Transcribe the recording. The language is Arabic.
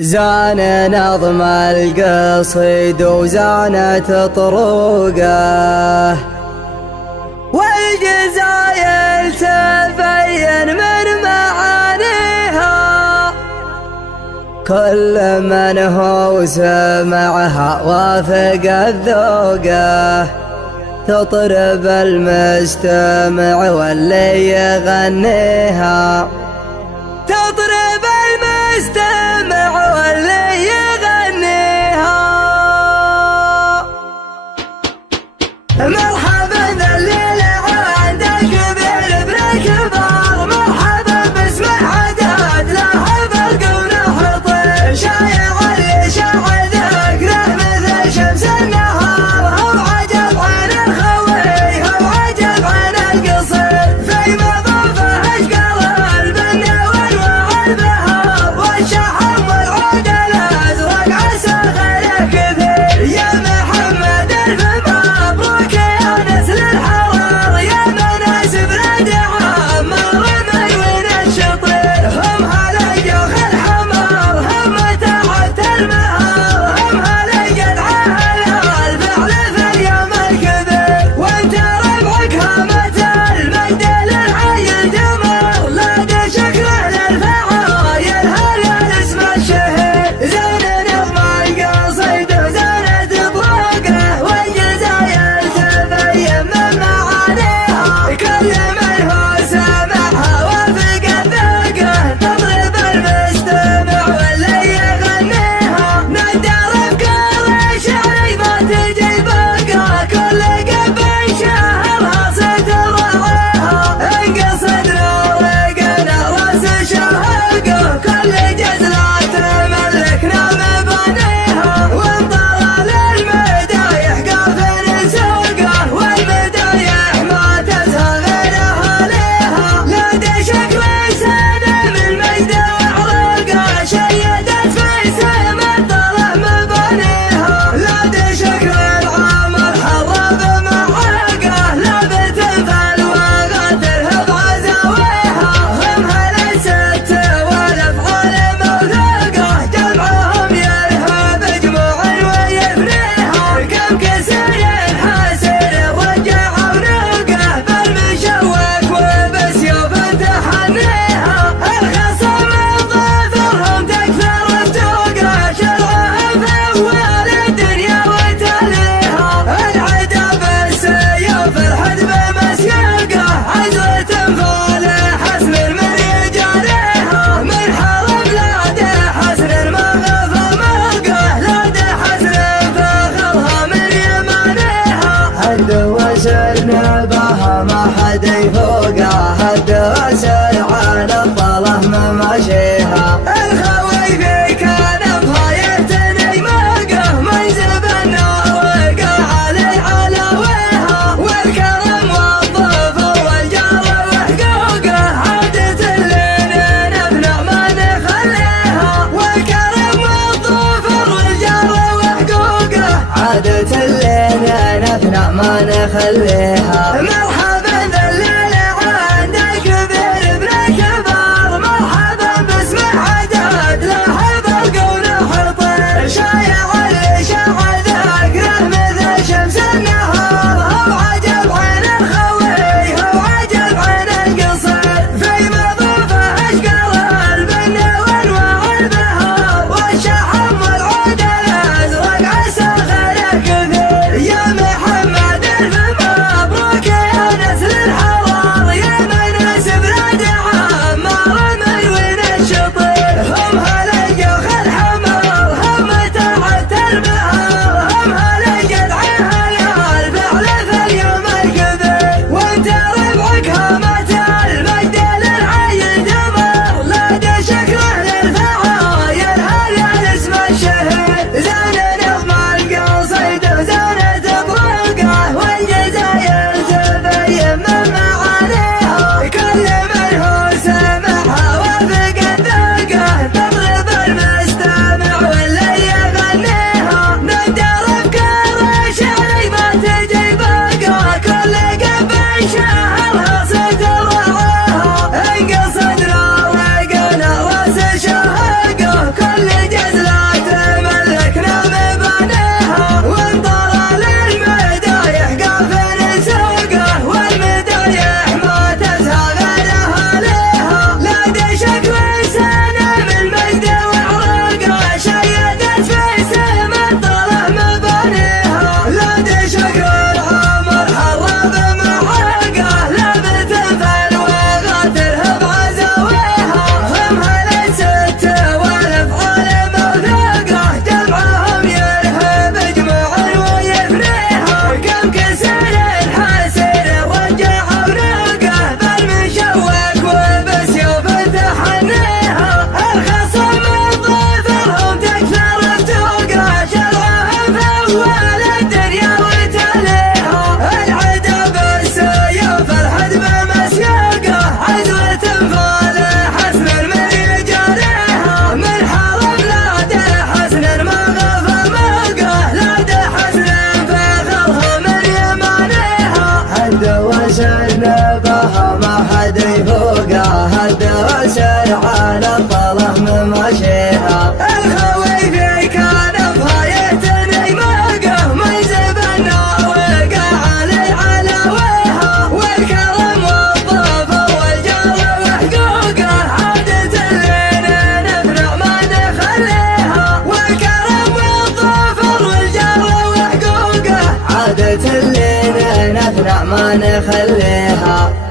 زان نظم القصيد وزانت طروقه، والجزايل تبين من معانيها. كل من هو سمعها وافق الذوقه، تطرب المستمع واللي يغنيها. تطرب المستمع واللي يغنيها. مرحبا ذا الليل عندك بالابن كبار، مرحبا باسم حداد له برق ونحط شايع اللي شاع ذكره مثل شمس النهار. هو عجب عن الخوي هو عجب عن القصيد، في مضافه اشقر البن وانواع البهار، والشحم والعود الازرق عسى خير كثير. يا محمد الف مبروك يا نسل الحرار، يا مناسب لدعام الرمي وين الشطير. هم هلا جوخ الحمار هم تعبت المهار، هم هلا جدعه الفعل في اليوم الكبير. وانت ربعك هامة المجد للعين جمر، لا دي شكله للفعايل هلا الاسم الشهير. زين نظم القصيد وزانت طروقه، والجزايل تبين من معانيها. كل من هو سمعها وافق الذوقه، تضرب المستمع واللي يغنيها. ندر بكل شعري ما تجي بقى، كل قب شهرها ستر رعيها. انقصد نورقنا راس شهقه، كل جزلات ملكنا مبانيها. وانطلال المدايح قافل سوقه، والمدايح ما تزهى غير اهاليها. لا دي شكل سنة من مجد وعروقه، شيدت في سما الطلع مبانيها. لا دي شكل العمر حرب معاقه، لابت في الوغى ترهب عزاويها. هم هلا الست والافعال موثوقه، جمعهم يرهب جموع ويفنيها. كم كسر حاسر رجع عنوقه، بالمشوك وبسيوف تحنيها. الخصم ظفرهم تكثر فتوقه، شرعهم في اول الدنيا وتاليها. العدا بالسيوف الحدب مسيوقه، عزوة فالح حسن من يجاريها. من حرم لا حسن ما غفى موقه، لا حسن فخرها من يمانيها. هد وسر نباها ما حد يفوقه، هد وسر عن الطله مماشيها. الخوي في كنفها يهتني موقه، منزب النار علي علويها. والكرم والظفر والجار وحقوقه، عادة اللي نبنى ما نخليها. والكرم والظفر والجار وحقوقه، عادة اللي نبنى ما نخليها. مرحبا ذا الليل عندك بالابن كبار، مرحبا باسم حداد صاحبها ما حد يفوقها، الدرس على الطله من مشيها. الخوي كان بهايتني ماقه من زبنا وقع علي على ويها، والكرم والظفر والجار وحقوقه عادة لنا نفرع ما نخليها. والكرم والظفر والجار وحقوقه عادة لنا نفرع ما نخليها.